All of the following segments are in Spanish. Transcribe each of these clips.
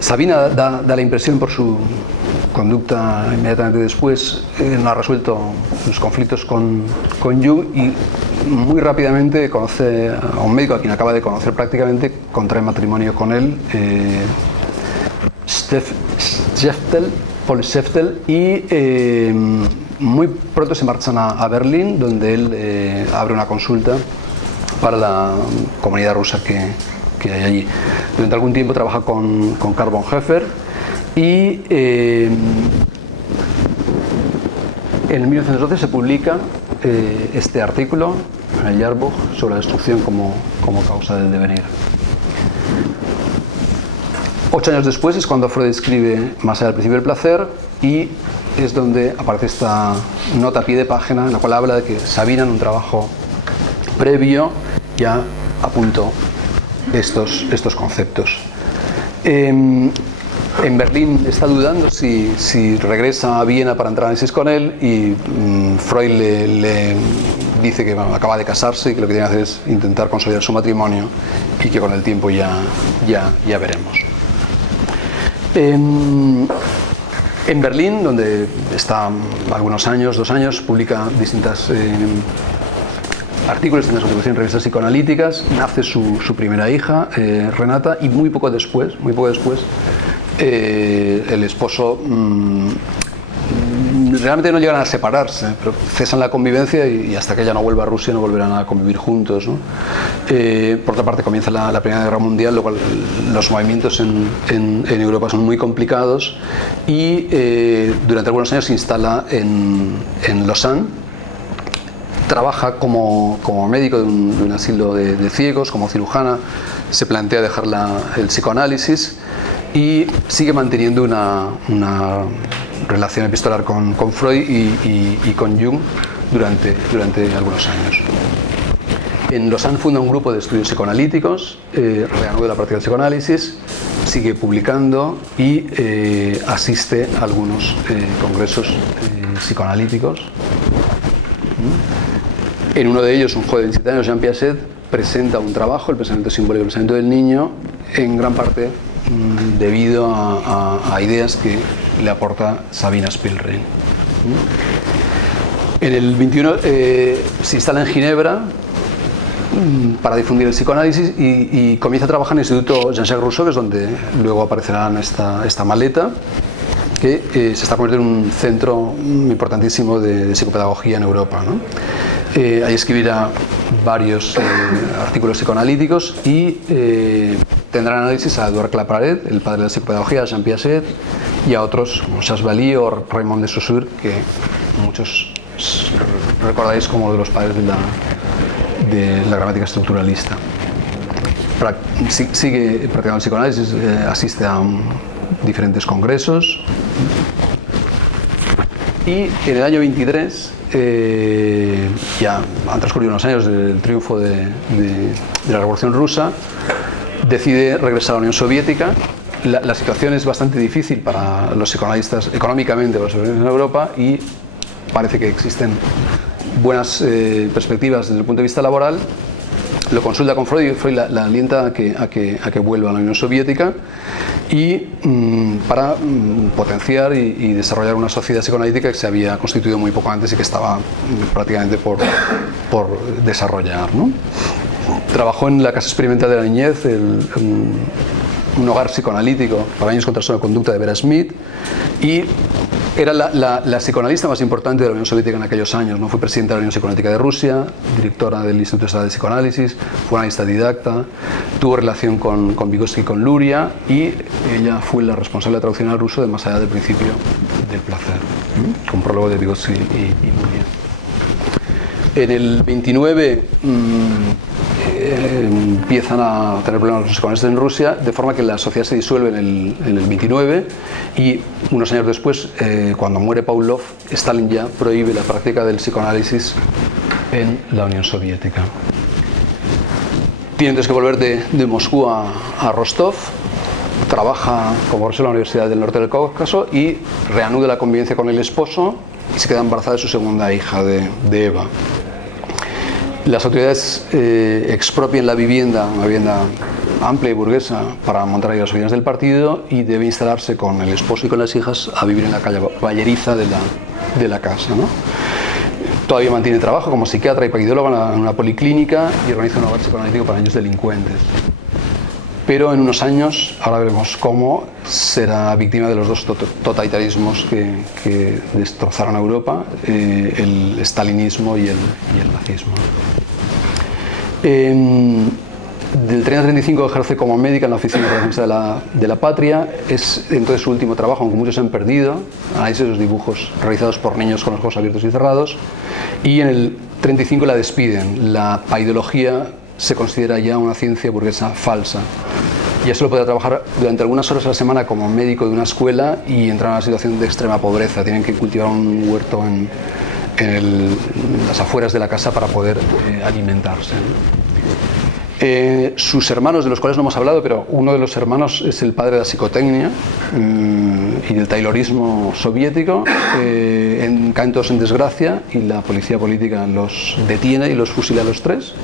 Sabina da la impresión por su conducta inmediatamente después, no ha resuelto sus conflictos con Jung y muy rápidamente conoce a un médico a quien acaba de conocer prácticamente, contrae matrimonio con él, Paul Scheftel, y muy pronto se marchan a Berlín, donde él abre una consulta para la comunidad rusa que hay allí. Durante algún tiempo trabaja con Karl Bonhoeffer y en 1912 se publica este artículo en el Jahrbuch sobre la destrucción como causa del devenir. 8 años después es cuando Freud escribe Más allá del principio del placer, y es donde aparece esta nota a pie de página en la cual habla de que Sabina, en un trabajo previo, ya apuntó estos conceptos. En Berlín está dudando si regresa a Viena para entrar en análisis con él, y Freud le dice que acaba de casarse y que lo que tiene que hacer es intentar consolidar su matrimonio y que con el tiempo ya veremos. En Berlín, donde está algunos años, 2 años, publica distintas artículos, distintas contribuciones en revistas psicoanalíticas, nace su primera hija, Renata, y muy poco después, el esposo realmente no llegan a separarse, pero cesan la convivencia y hasta que ella no vuelva a Rusia no volverán a convivir juntos, ¿no? Por otra parte, comienza la Primera Guerra Mundial, lo cual los movimientos en Europa son muy complicados, y durante algunos años se instala en Lausanne. Trabaja como médico de un asilo de ciegos, como cirujana, se plantea dejar el psicoanálisis y sigue manteniendo una relación epistolar con Freud y con Jung durante algunos años. En Lausanne funda un grupo de estudios psicoanalíticos, reanuda la práctica del psicoanálisis, sigue publicando y asiste a algunos congresos psicoanalíticos. En uno de ellos, un joven de 17 años, Jean Piaget, presenta un trabajo, el pensamiento simbólico, el pensamiento del niño, en gran parte debido a ideas que le aporta Sabina Spielrein. En el 21 se instala en Ginebra para difundir el psicoanálisis y comienza a trabajar en el Instituto Jean-Jacques Rousseau, que es donde luego aparecerá en esta maleta, que se está convirtiendo en un centro importantísimo de psicopedagogía en Europa, ¿no? Ahí escribirá varios artículos psicoanalíticos y tendrá análisis a Edouard Claparède, el padre de la psicopedagogía, a Jean Piaget, y a otros como Charles Vally o Raymond de Saussure, que muchos recordáis como uno de los padres de la gramática estructuralista. Sigue practicando el psicoanálisis, asiste a diferentes congresos, y en el año 23, ya han transcurrido unos años del triunfo de la Revolución Rusa, decide regresar a la Unión Soviética. La situación es bastante difícil para los psicoanalistas, económicamente para los psicoanalistas en Europa, y parece que existen buenas perspectivas desde el punto de vista laboral. Lo consulta con Freud y Freud la alienta a que vuelva a la Unión Soviética y para potenciar y desarrollar una sociedad psicoanalítica que se había constituido muy poco antes y que estaba prácticamente por desarrollar, ¿no? Trabajó en la Casa Experimental de la Niñez, un hogar psicoanalítico para niños con trastorno de conducta de Vera Smith, y era la psicoanalista más importante de la Unión Soviética en aquellos años, ¿no? Fue presidenta de la Unión Psicoanalítica de Rusia, directora del Instituto Estatal de Psicoanálisis, fue analista didacta, tuvo relación con Vygotsky y con Luria, y ella fue la responsable de traducción al ruso de Más allá del principio del placer, con prólogo de Vygotsky y Luria. En el 29 empiezan a tener problemas los psicoanalistas en Rusia, de forma que la sociedad se disuelve en el 29, y unos años después, cuando muere Pavlov, Stalin ya prohíbe la práctica del psicoanálisis en la Unión Soviética. Tiene entonces que volver de Moscú a Rostov, trabaja como profesor en la Universidad del Norte del Cáucaso y reanuda la convivencia con el esposo y se queda embarazada de su segunda hija, de Eva. Las autoridades expropian la vivienda, una vivienda amplia y burguesa para montar ahí las oficinas del partido y debe instalarse con el esposo y con las hijas a vivir en la calle Balleriza de la casa, ¿no? Todavía mantiene trabajo como psiquiatra y paidóloga en una policlínica y organiza un hogar psicoanalítico para niños delincuentes. Pero en unos años, ahora veremos cómo, será víctima de los dos totalitarismos que destrozaron a Europa, el estalinismo y el nazismo. Del 30 al 35 ejerce como médica en la Oficina de Defensa de la Patria. Es entonces su último trabajo, aunque muchos se han perdido. Análisis de los dibujos realizados por niños con los ojos abiertos y cerrados. Y en el 35 la despiden. La paidología se considera ya una ciencia burguesa falsa. Ya solo puede trabajar durante algunas horas a la semana como médico de una escuela y entrar en una situación de extrema pobreza. Tienen que cultivar un huerto en las afueras de la casa para poder alimentarse. Sus hermanos, de los cuales no hemos hablado, pero uno de los hermanos es el padre de la psicotecnia y del taylorismo soviético. Caen todos en desgracia y la policía política los detiene y los fusila a los tres.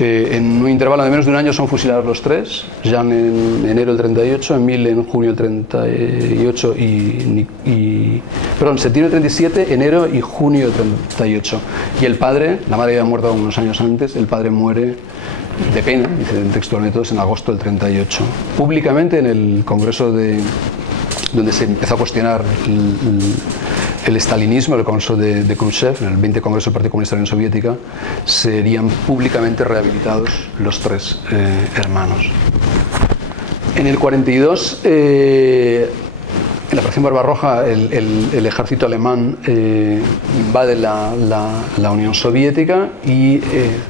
En un intervalo de menos de un año son fusilados los tres, Jan en enero del 38, Emil en junio del 38 septiembre del 37, enero y junio del 38. Y el padre, la madre había muerto unos años antes, el padre muere de pena, dicen textualmente todos, en agosto del 38. Públicamente en el Congreso donde se empezó a cuestionar el estalinismo, el Congreso de Khrushchev, en el 20 Congreso del Partido Comunista de la Unión Soviética, serían públicamente rehabilitados los tres hermanos. En el 42, en la Operación Barbarroja, el ejército alemán invade la Unión Soviética y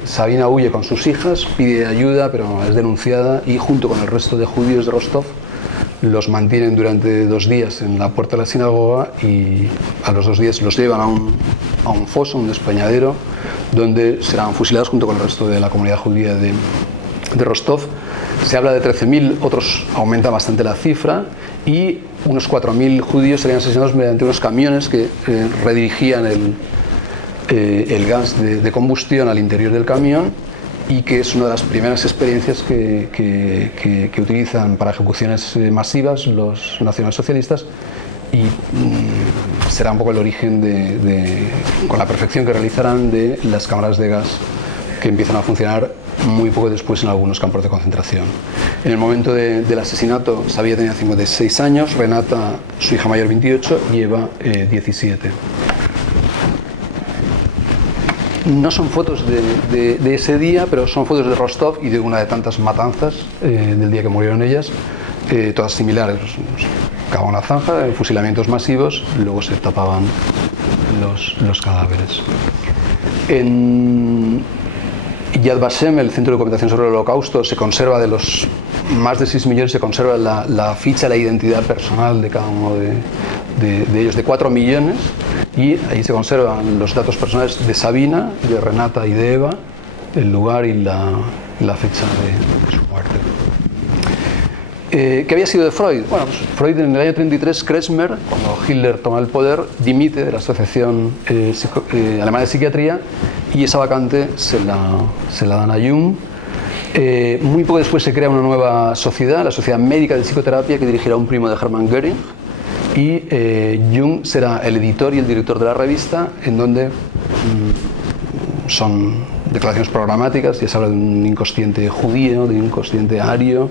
Sabina huye con sus hijas, pide ayuda, pero es denunciada y junto con el resto de judíos de Rostov los mantienen durante 2 días en la puerta de la sinagoga y a los 2 días los llevan a un foso, un despeñadero, donde serán fusilados junto con el resto de la comunidad judía de Rostov. Se habla de 13.000, otros aumenta bastante la cifra, y unos 4.000 judíos serían asesinados mediante unos camiones que redirigían el gas de combustión al interior del camión, y que es una de las primeras experiencias que utilizan para ejecuciones masivas los nacionalsocialistas, y será un poco el origen con la perfección que realizarán, de las cámaras de gas que empiezan a funcionar muy poco después en algunos campos de concentración. En el momento del asesinato, Sabina tenía 56 años, Renata, su hija mayor, 28, y Eva, 17. No son fotos de ese día, pero son fotos de Rostov y de una de tantas matanzas del día que murieron ellas, todas similares. Cavaban una zanja, fusilamientos masivos, luego se tapaban los cadáveres. En Yad Vashem, el Centro de Documentación sobre el Holocausto, se conserva, de los más de 6 millones, se conserva la ficha, la identidad personal de cada uno de ellos, de 4 millones, y ahí se conservan los datos personales de Sabina, de Renata y de Eva, el lugar y la fecha de su muerte. ¿Qué había sido de Freud? Bueno, pues Freud, en el año 33, Kretschmer, cuando Hitler toma el poder, dimite de la Asociación Alemana de Psiquiatría, y esa vacante se la dan a Jung. Muy poco después se crea una nueva sociedad, la Sociedad Médica de Psicoterapia, que dirigirá un primo de Hermann Göring, y Jung será el editor y el director de la revista, en donde son declaraciones programáticas, ya se habla de un inconsciente judío, de un inconsciente ario.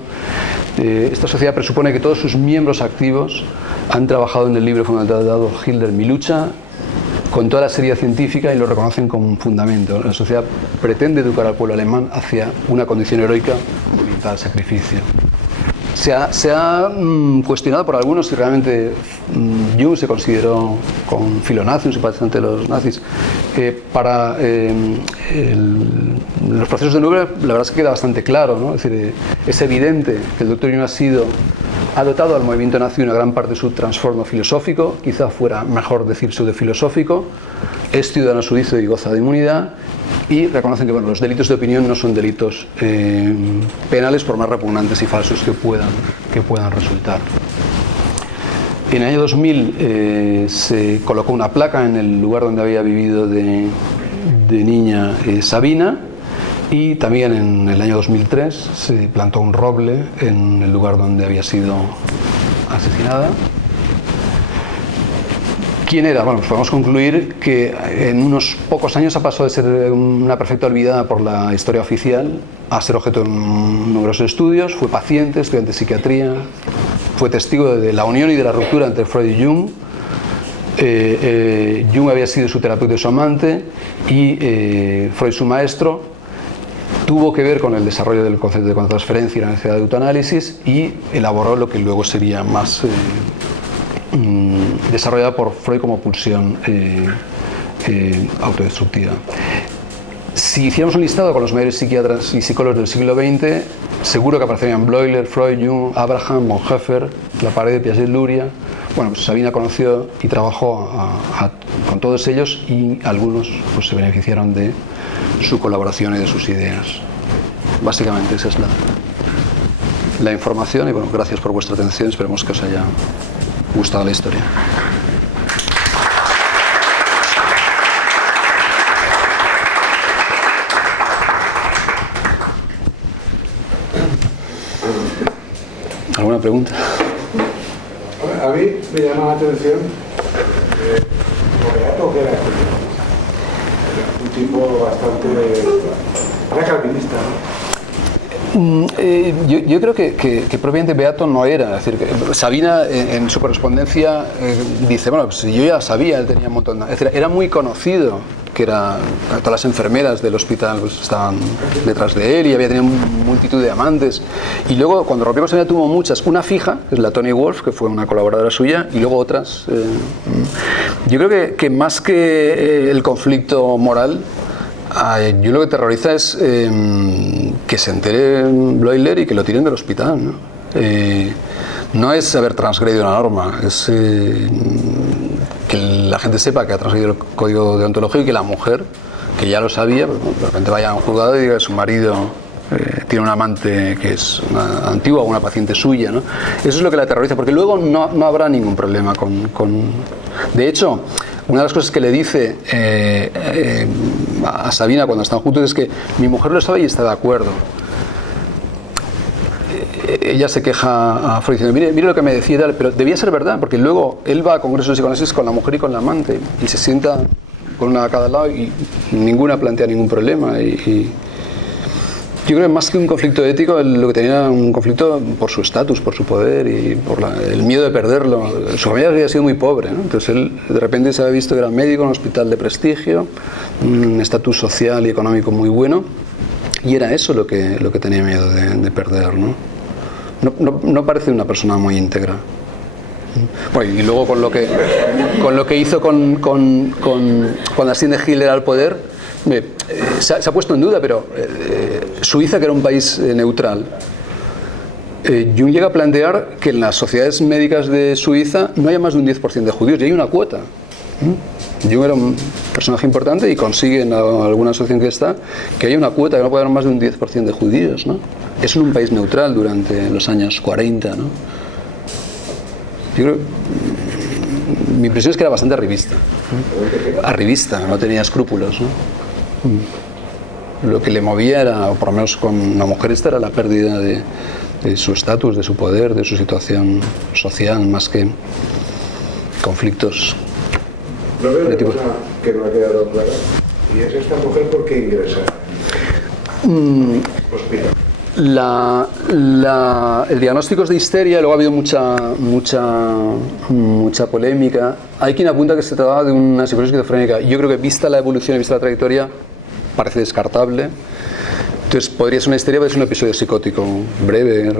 Esta sociedad presupone que todos sus miembros activos han trabajado en el libro fundamental de Adolf Hitler, Mi lucha, con toda la seriedad científica, y lo reconocen como un fundamento. La sociedad pretende educar al pueblo alemán hacia una condición heroica orientada al sacrificio. Se ha cuestionado por algunos si realmente Jung se consideró con filonazi, un simpatizante de los nazis. Para los procesos de Nuremberg, la verdad es que queda bastante claro, ¿no? Es decir, es evidente que el Dr. Jung ha dotado al movimiento nazi una gran parte de su trastorno filosófico, quizá fuera mejor decir pseudofilosófico, es ciudadano suizo y goza de inmunidad, y reconocen que los delitos de opinión no son delitos penales, por más repugnantes y falsos que puedan resultar. En el año 2000 se colocó una placa en el lugar donde había vivido de niña Sabina, Y también en el año 2003 se plantó un roble en el lugar donde había sido asesinada. ¿Quién era? Bueno, pues podemos concluir que en unos pocos años ha pasado de ser una perfecta olvidada por la historia oficial a ser objeto de numerosos estudios. Fue paciente, estudiante de psiquiatría, fue testigo de la unión y de la ruptura entre Freud y Jung. Jung había sido su terapeuta y su amante, y Freud su maestro. Tuvo que ver con el desarrollo del concepto de contratransferencia y la necesidad de autoanálisis, y elaboró lo que luego sería más desarrollada por Freud como pulsión autodestructiva. Si hiciéramos un listado con los mayores psiquiatras y psicólogos del siglo XX, seguro que aparecerían Bleuler, Freud, Jung, Abraham, Bonhoeffer, Laparede, Piaget-Luria. Bueno, pues Sabina conoció y trabajó con todos ellos, y algunos pues se beneficiaron de su colaboración y de sus ideas. Básicamente esa es la información, y bueno, gracias por vuestra atención, esperemos que os haya gustado la historia. ¿Alguna pregunta? A mí me llama la atención Beato, que era un tipo bastante... era calvinista, ¿no? Yo creo que propiamente Beato no era. Es decir, que Sabina en su correspondencia dice, bueno, pues yo ya sabía, él tenía un montón de... Es decir, era muy conocido que todas las enfermeras del hospital pues, estaban detrás de él, y había tenido multitud de amantes. Y luego, cuando rompió con Sabina, tuvo muchas. Una fija, que es la Toni Wolff, que fue una colaboradora suya, y luego otras. Yo creo que más que el conflicto moral, yo lo que terroriza es que se entere Bleuler y que lo tiren del hospital, ¿no? No es haber transgredido una norma, es que la gente sepa que ha transgredido el código deontológico, y que la mujer, que ya lo sabía, pues, de repente vaya a un juzgado y diga que su marido tiene un amante que es una antigua o una paciente suya, ¿no? Eso es lo que la aterroriza, porque luego no habrá ningún problema con... De hecho, una de las cosas que le dice a Sabina cuando están juntos es que mi mujer lo sabe y está de acuerdo. Ella se queja a Freud diciendo, mire lo que me decía, pero debía ser verdad, porque luego él va a congresos de psicoanálisis con la mujer y con la amante, y se sienta con una a cada lado, y ninguna plantea ningún problema. Y yo creo que más que un conflicto ético, lo que tenía era un conflicto por su estatus, por su poder y por el miedo de perderlo. Su familia había sido muy pobre, ¿no? Entonces él de repente se había visto que era médico en un hospital de prestigio, un estatus social y económico muy bueno, y era eso lo que tenía miedo de perder, ¿no? No parece una persona muy íntegra. Bueno, y luego con lo que hizo cuando asciende Hitler al poder, se ha puesto en duda, pero Suiza, que era un país neutral, Jung llega a plantear que en las sociedades médicas de Suiza no haya más de un 10% de judíos, y hay una cuota. Jung era un personaje importante y consigue en alguna asociación que haya una cuota, que no puede haber más de un 10% de judíos, ¿no? Es en un país neutral durante los años 40, ¿no? Yo creo, mi impresión es que era bastante arribista, no tenía escrúpulos, ¿no? Lo que le movía era, o por lo menos con una mujer esta, era la pérdida de su estatus, de su poder, de su situación social, más que conflictos. No veo una cosa que no ha quedado clara, y es esta mujer por qué ingresa hospital. El diagnóstico es de histeria, luego ha habido mucha polémica. Hay quien apunta que se trataba de una psicosis esquizofrénica. Yo creo que vista la evolución y vista la trayectoria parece descartable. Entonces podría ser una histeria, podría ser un episodio psicótico breve.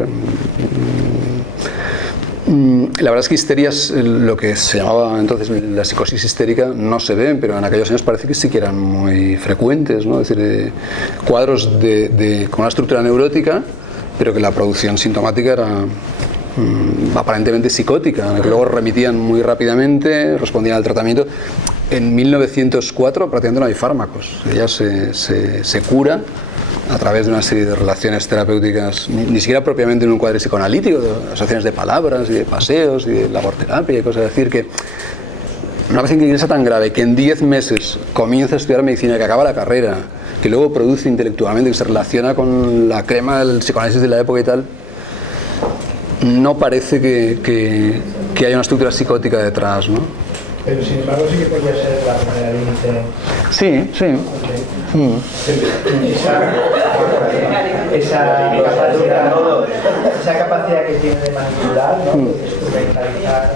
La verdad es que histerias, lo que se llamaba entonces la psicosis histérica, no se ven, pero en aquellos años parece que sí que eran muy frecuentes, ¿no? Es decir, cuadros con una estructura neurótica, pero que la producción sintomática era aparentemente psicótica, que luego remitían muy rápidamente, respondían al tratamiento. En 1904 prácticamente no hay fármacos, ella se cura a través de una serie de relaciones terapéuticas, ni siquiera propiamente en un cuadro psicoanalítico, de asociaciones de palabras y de paseos y de laborterapia y cosas. Es decir, que una paciente que ingresa tan grave que en 10 meses comienza a estudiar medicina, que acaba la carrera, que luego produce intelectualmente, que se relaciona con la crema del psicoanálisis de la época y tal, no parece que haya una estructura psicótica detrás, ¿no? Pero sin embargo sí que podría ser la primera límite. Sí, sí. Okay. Esa capacidad que tiene de manipular, ¿no? De instrumentalizar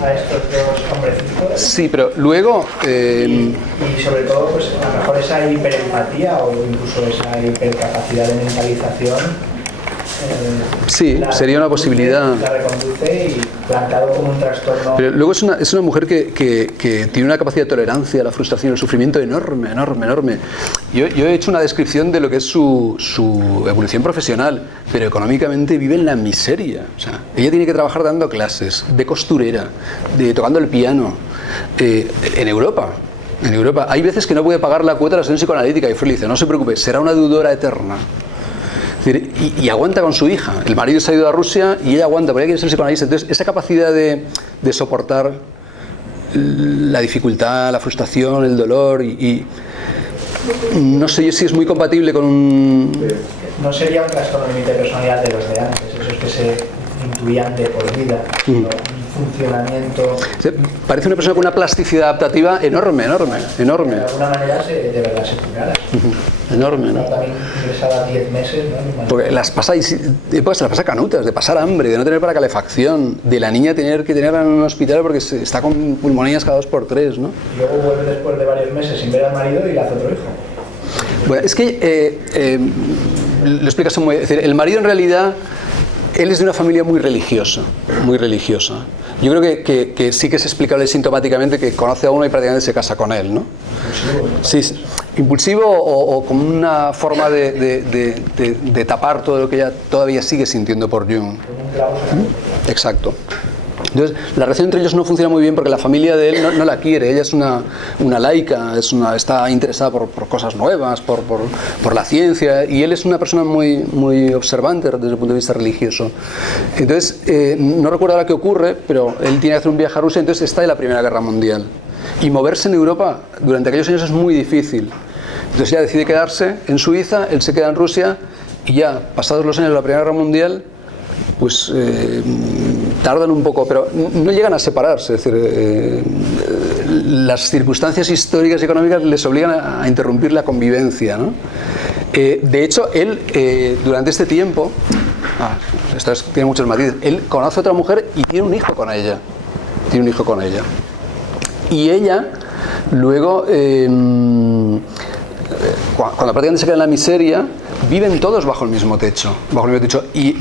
a estos dos hombrecitos. Sí, pero luego... Y sobre todo, pues a lo mejor esa hiperempatía o incluso esa hipercapacidad de mentalización. Sí, sería una posibilidad. La reconduce y plantado como un trastorno. Pero luego es una mujer que tiene una capacidad de tolerancia a la frustración y el sufrimiento enorme. Yo he hecho una descripción de lo que es su evolución profesional, pero económicamente vive en la miseria. O sea, ella tiene que trabajar dando clases, de costurera, tocando el piano, en Europa. En Europa. Hay veces que no puede pagar la cuota de la sesión psicoanalítica y Freud le dice, no se preocupe, será una deudora eterna. Y aguanta con su hija. El marido se ha ido a Rusia y ella aguanta, porque ella quiere ser psicoanalista. Entonces, esa capacidad de soportar la dificultad, la frustración, el dolor y no sé yo si es muy compatible con un... No sería un trastorno límite de personalidad de los de antes, esos que se intuían de por vida, un funcionamiento... Parece una persona con una plasticidad adaptativa enorme. De alguna manera de verdad se curara. Enorme, ¿no? También ingresada 10 meses, ¿no? Porque las pasa canutas, de pasar hambre, de no tener para calefacción, de la niña tener que tenerla en un hospital porque está con pulmonías cada 2x3, ¿no? Y luego vuelve después de varios meses sin ver al marido y le hace otro hijo. Bueno, es que lo explicas muy bien. Es decir, el marido en realidad, él es de una familia muy religiosa. Yo creo que sí que es explicable sintomáticamente que conoce a uno y prácticamente se casa con él, ¿no? Sí, impulsivo o como una forma de tapar todo lo que ella todavía sigue sintiendo por Jung. Exacto. Entonces, la relación entre ellos no funciona muy bien porque la familia de él no la quiere. Ella es una laica, está interesada por cosas nuevas, por la ciencia, y él es una persona muy observante desde el punto de vista religioso. Entonces, no recuerdo ahora qué ocurre, pero él tiene que hacer un viaje a Rusia, entonces está en la Primera Guerra Mundial. Y moverse en Europa durante aquellos años es muy difícil. Entonces ella decide quedarse en Suiza, él se queda en Rusia, y ya, pasados los años de la Primera Guerra Mundial, pues tardan un poco, pero no llegan a separarse. Es decir, las circunstancias históricas y económicas les obligan a interrumpir la convivencia, ¿no? De hecho, él durante este tiempo, tiene muchos matices, él conoce a otra mujer y tiene un hijo con ella. Y ella, luego, cuando prácticamente se queda en la miseria, viven todos bajo el mismo techo. Y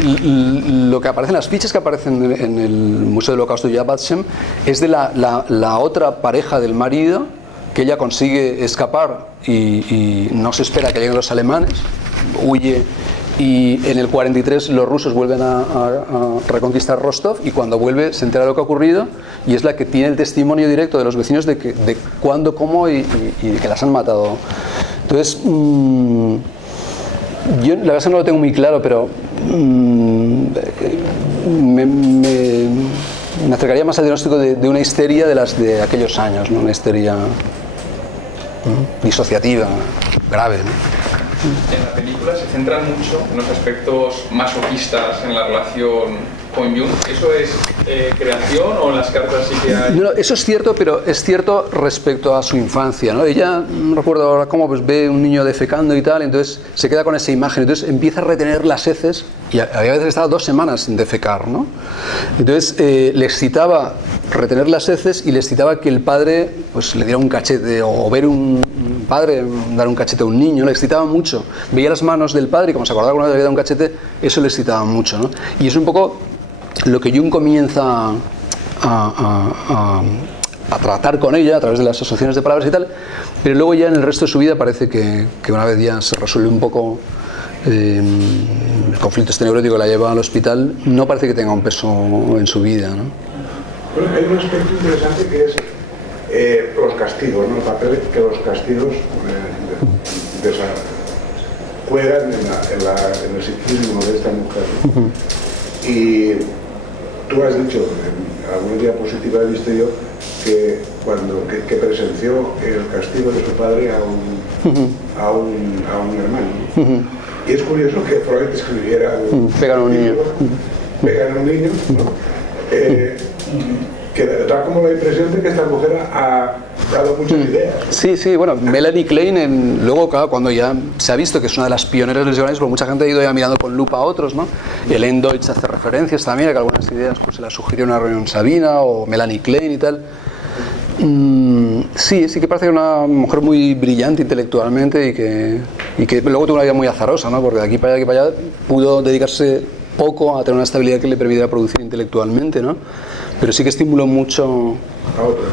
lo que aparece en las fichas que aparecen en el Museo del Holocausto de Yad Vashem es de la otra pareja del marido, que ella consigue escapar y no se espera que lleguen los alemanes, huye. Y en el 43 los rusos vuelven a reconquistar Rostov, y cuando vuelve se entera de lo que ha ocurrido, y es la que tiene el testimonio directo de los vecinos de cuándo, cómo y que las han matado. Entonces, yo la verdad es que no lo tengo muy claro, pero me acercaría más al diagnóstico de una histeria de las de aquellos años, ¿no? Una histeria disociativa, grave, ¿no? En la película se centran mucho en los aspectos masoquistas en la relación con Jung. ¿Eso es creación o en las cartas sí que hay? No, eso es cierto, pero es cierto respecto a su infancia, ¿no? Ella, no recuerdo ahora cómo, pues ve un niño defecando y tal, entonces se queda con esa imagen, entonces empieza a retener las heces, y había veces que estaba 2 semanas sin defecar, ¿no? Entonces le excitaba retener las heces y le excitaba que el padre pues le diera un cachete, o ver un padre dar un cachete a un niño, le excitaba mucho. Veía las manos del padre y como se acordaba que una vez le había dado un cachete, eso le excitaba mucho, ¿no? Y es un poco lo que Jung comienza a tratar con ella a través de las asociaciones de palabras y tal, pero luego ya en el resto de su vida parece que una vez ya se resuelve un poco el conflicto este neurótico que la lleva al hospital, no parece que tenga un peso en su vida, ¿no? Bueno, hay un aspecto interesante que es los castigos, ¿no? El papel que los castigos juegan en el psiquismo de esta mujer, ¿no? Y tú has dicho, en alguna diapositiva he visto yo, que presenció el castigo de su padre a un hermano. Y es curioso que Freud escribiera pegar a un niño. Pegar a un niño, ¿no? Que da como la impresión de que esta mujer ha dado muchas ideas. Sí, sí, bueno, Melanie Klein, luego, claro, cuando ya se ha visto que es una de las pioneras del psicoanálisis, pues mucha gente ha ido ya mirando con lupa a otros, ¿no? Elaine Deutsch hace referencias también a que algunas ideas pues, se las sugirió en una reunión Sabina o Melanie Klein y tal. Sí, sí que parece una mujer muy brillante intelectualmente y que luego tuvo una vida muy azarosa, ¿no? Porque de aquí para allá pudo dedicarse poco a tener una estabilidad que le permitiera producir intelectualmente, ¿no? Pero sí que estimuló mucho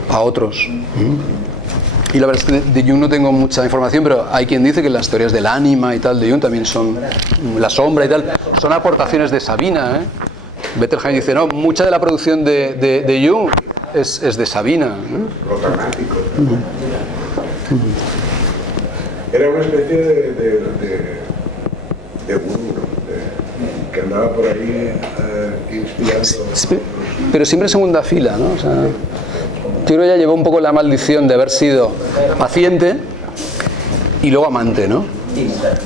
a otros. Y la verdad es que de Jung no tengo mucha información, pero hay quien dice que las teorías del ánima y tal de Jung también son la sombra y tal, son aportaciones de Sabina, ¿eh? Bettelheim dice, no, mucha de la producción de Jung es de Sabina, ¿eh? Lo dramático. Era una especie de gurú, que andaba por ahí inspirando. Pero siempre en segunda fila, ¿no? O sea, yo creo que ella llevó un poco la maldición de haber sido paciente y luego amante, ¿no?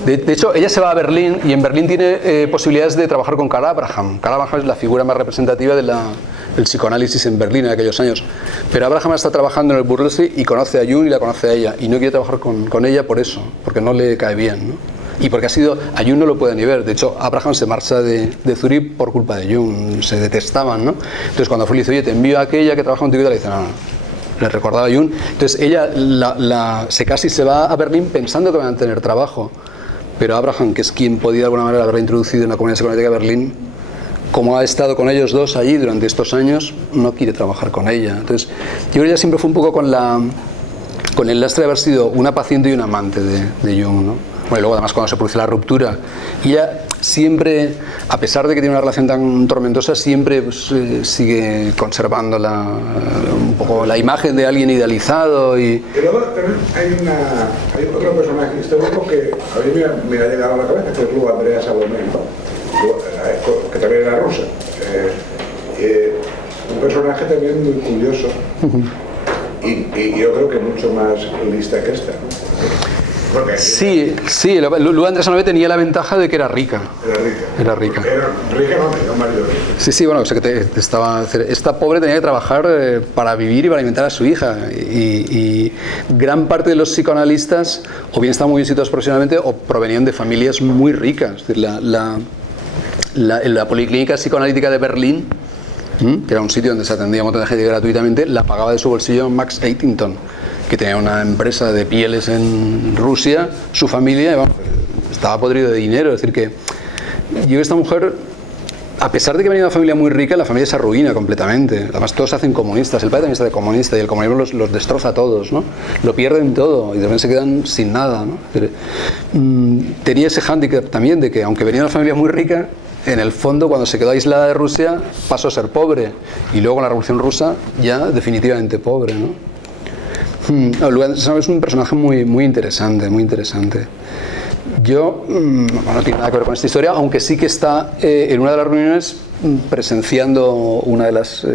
De hecho, ella se va a Berlín y en Berlín tiene posibilidades de trabajar con Karl Abraham. Karl Abraham es la figura más representativa del psicoanálisis en Berlín en aquellos años. Pero Abraham está trabajando en el Burlesque y conoce a Jung y la conoce a ella. Y no quiere trabajar con ella por eso, porque no le cae bien, ¿no? Y porque a Jung no lo puede ni ver. De hecho, Abraham se marcha de Zurich por culpa de Jung, se detestaban, ¿no? Entonces cuando Freud le dice, oye, te envío a aquella que trabaja contigo, y le dice, no, le recordaba a Jung. Entonces ella casi se va a Berlín pensando que van a tener trabajo. Pero Abraham, que es quien podía de alguna manera haberla introducido en la comunidad psicoanalítica de Berlín, como ha estado con ellos dos allí durante estos años, no quiere trabajar con ella. Entonces yo creo que ella siempre fue un poco con el lastre de haber sido una paciente y un amante de Jung, ¿no? Bueno, y luego además cuando se produce la ruptura, y ella siempre, a pesar de que tiene una relación tan tormentosa, siempre pues, sigue conservando un poco la imagen de alguien idealizado. Y luego también hay otro personaje histórico que a mí me ha llegado a la cabeza, que es Lu Andrea Salomé, que también era rusa. Un personaje también muy curioso y yo creo que mucho más lista que esta, ¿no? Sí, Lu Andrea Salomé tenía la ventaja de que era rica. Era rica, no tenía un marido rico. Sí, bueno, o sea que esta pobre tenía que trabajar para vivir y para alimentar a su hija. Y gran parte de los psicoanalistas o bien estaban muy bien situados profesionalmente o provenían de familias muy ricas. Es decir, la Policlínica Psicoanalítica de Berlín, que era un sitio donde se atendía a un montón de gente gratuitamente, la pagaba de su bolsillo Max Eitington, que tenía una empresa de pieles en Rusia, su familia, y vamos, estaba podrido de dinero. Es decir, que yo, esta mujer, a pesar de que venía de una familia muy rica, la familia se arruina completamente. Además, todos se hacen comunistas. El padre también está de comunista y el comunismo los destroza a todos, ¿no? Lo pierden todo y de repente se quedan sin nada, ¿no? Es decir, tenía ese hándicap también de que, aunque venía de una familia muy rica, en el fondo, cuando se quedó aislada de Rusia, pasó a ser pobre. Y luego, con la Revolución Rusa, ya definitivamente pobre, ¿no? Es un personaje muy interesante, muy interesante. Yo, no tiene nada que ver con esta historia, aunque sí que está en una de las reuniones presenciando una de las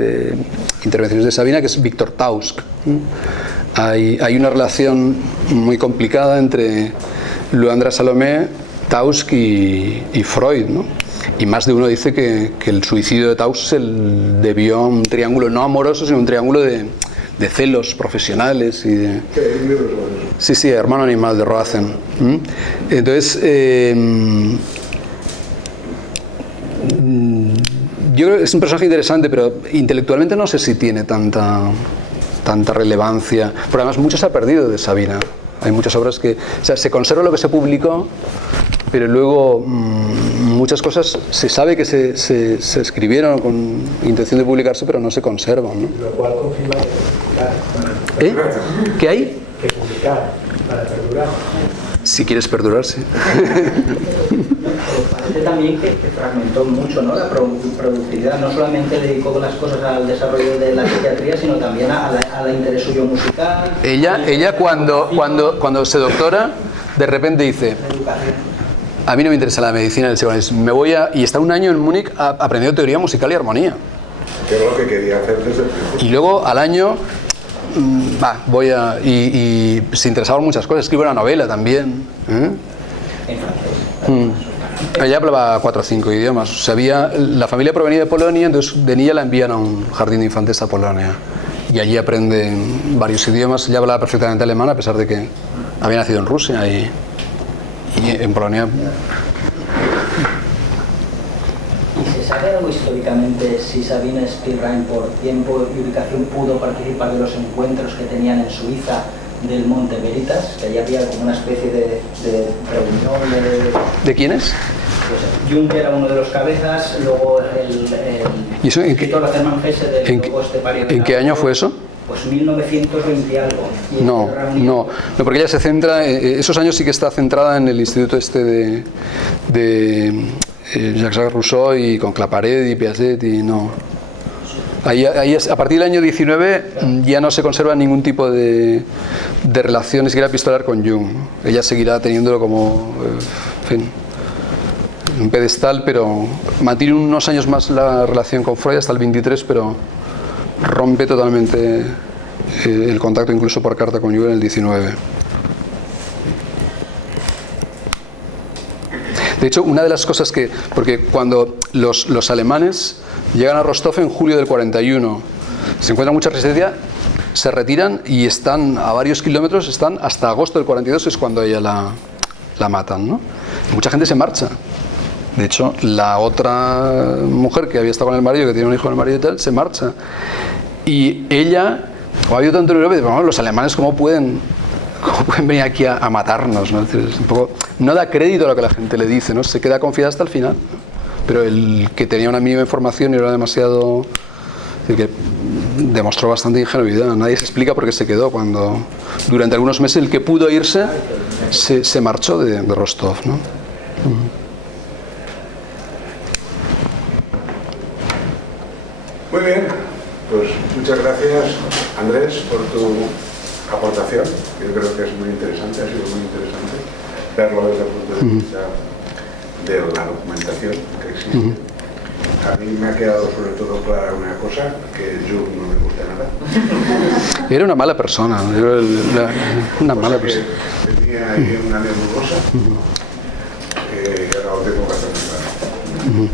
intervenciones de Sabina, que es Víctor Tausk. Hay una relación muy complicada entre Lu Andrea Salomé, Tausk y Freud, ¿no? Y más de uno dice que el suicidio de Tausk se debió a un triángulo no amoroso, sino un triángulo de celos profesionales y de... Sí, Hermano Animal de Roazen. Entonces, yo creo que es un personaje interesante, pero intelectualmente no sé si tiene tanta relevancia. Pero además mucho se ha perdido de Sabina. Hay muchas obras que... O sea, se conserva lo que se publicó, pero luego muchas cosas se sabe que se escribieron con intención de publicarse, pero no se conservan, ¿no? Lo cual confirma que publicar. ¿Qué hay? Que publicar para perdurar. Si quieres perdurar, sí. Parece también que fragmentó mucho, ¿no?, la productividad. No solamente dedicó las cosas al desarrollo de la psiquiatría, sino también a la interés suyo musical. Ella cuando se doctora, de repente dice: a mí no me interesa la medicina del psicoanálisis, me voy y está un año en Múnich aprendiendo teoría musical y armonía. Que es lo que quería hacer desde el principio. Y luego al año y se interesaba en muchas cosas, escribe una novela también. Ella hablaba 4 o 5 idiomas. La familia provenía de Polonia, entonces de niña la envían a un jardín de infantes a Polonia. Y allí aprende varios idiomas. Ella hablaba perfectamente alemán, a pesar de que había nacido en Rusia y en Polonia. ¿Y se sabe algo históricamente si Sabine Spielrein, por tiempo y ubicación, pudo participar de los encuentros que tenían en Suiza del Monte Veritas? Que allí había como una especie de reunión ¿De quiénes? Pues Jung era uno de los cabezas, luego ¿Y eso en escritor Hermann Hesse del Lobo Estepario. ¿En qué año fue eso? Pues 1920 y algo. Y No, porque ella se centra, esos años sí que está centrada en el instituto este de Jacques Rousseau y con Claparède y Piaget y no. Ahí a partir del año 19 ya no se conserva ningún tipo de relación, ni siquiera epistolar con Jung. Ella seguirá teniéndolo como, en fin, un pedestal, pero mantiene unos años más la relación con Freud hasta el 23, pero rompe totalmente el contacto incluso por carta con Jung en el 19. De hecho, una de las cosas porque cuando los alemanes llegan a Rostov en julio del 41, se encuentran mucha resistencia, se retiran y están a varios kilómetros, están hasta agosto del 42, es cuando ella la matan, ¿no? Mucha gente se marcha. De hecho, la otra mujer que había estado con el marido, que tiene un hijo con el marido y tal, se marcha. Y ella, ha habido tanto en Europa, y bueno, los alemanes ¿cómo pueden venir aquí a matarnos? ¿No? Es un poco, no da crédito a lo que la gente le dice, ¿no? Se queda confiada hasta el final. Pero el que tenía una mínima información y era demasiado... Es decir, que demostró bastante ingenuidad. Nadie se explica por qué se quedó cuando durante algunos meses el que pudo irse se marchó de Rostov, ¿no? Muy bien, pues muchas gracias, Andrés, por tu aportación. Yo creo que es muy interesante, ha sido muy interesante verlo desde el punto de vista de la documentación que existe. A mí me ha quedado sobre todo clara una cosa, que Jung no me gusta nada. Era una mala persona, una mala persona. Tenía ahí una nebulosa que ahora lo tengo bastante claro.